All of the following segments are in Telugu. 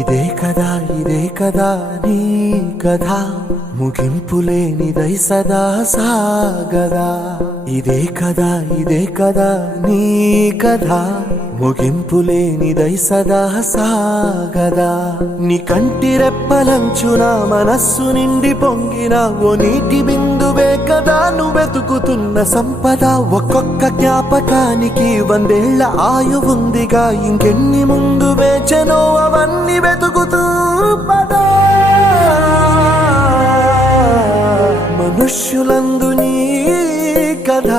ఇదే కదా నీ కథ ముగింపులేనిదై సదా సాగదా. ఇదే కదా నీ కథ ముగింపులేనిదై సదా సాగదా. నీ కంటి రెప్పలంచున మనస్సు నిండి పొంగిన ఓ నీటి బిందువే కదా నువ్వెతుకుతున్న సంపద. ఒక్కొక్క జ్ఞాపకానికి 100 ఏళ్ల ఆయువుందిగా, ఇంకెన్ని ముందు వేచనో అవన్నీ వెతుకుతూ పదా. మనుష్యులందు నీ కథ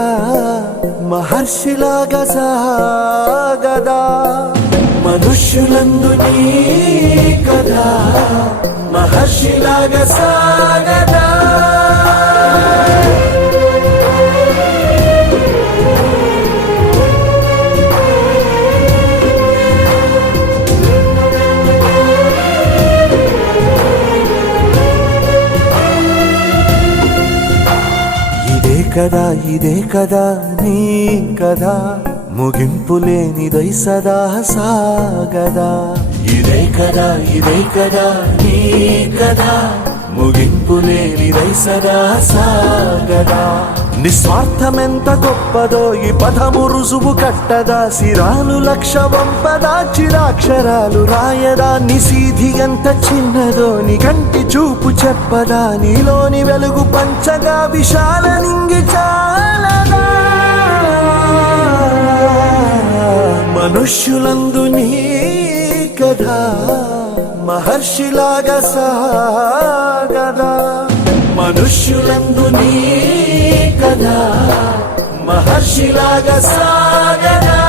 మహర్షిలాగా సాగదా. మనుష్యులందు నీ కథ మహర్షిలాగా సాగదా. ఇదే కదా నీ కథ ముగింపులేనిదై సదా సాగదా. ఇదే కదా నీ కథ ముగింపులేనిదై సదా సాగదా. నిస్వార్థమెంత గొప్పదో ఈ పదము రుజువు కట్టదా. సిరాలు 1,00,000 వంపదా, చిరాక్షరాలు రాయదా. నిశీధి ఎంత చిన్నదో నీ కంటి చూపు చెప్పదా. నీలోని వెలుగు పంచగా విశాల నింగి చాలదా. మనుష్యులందు నీ కథ మహర్షిలాగా సాగదా. మనుష్యులందు నీ కథ మహర్షిలాగా సాగదా.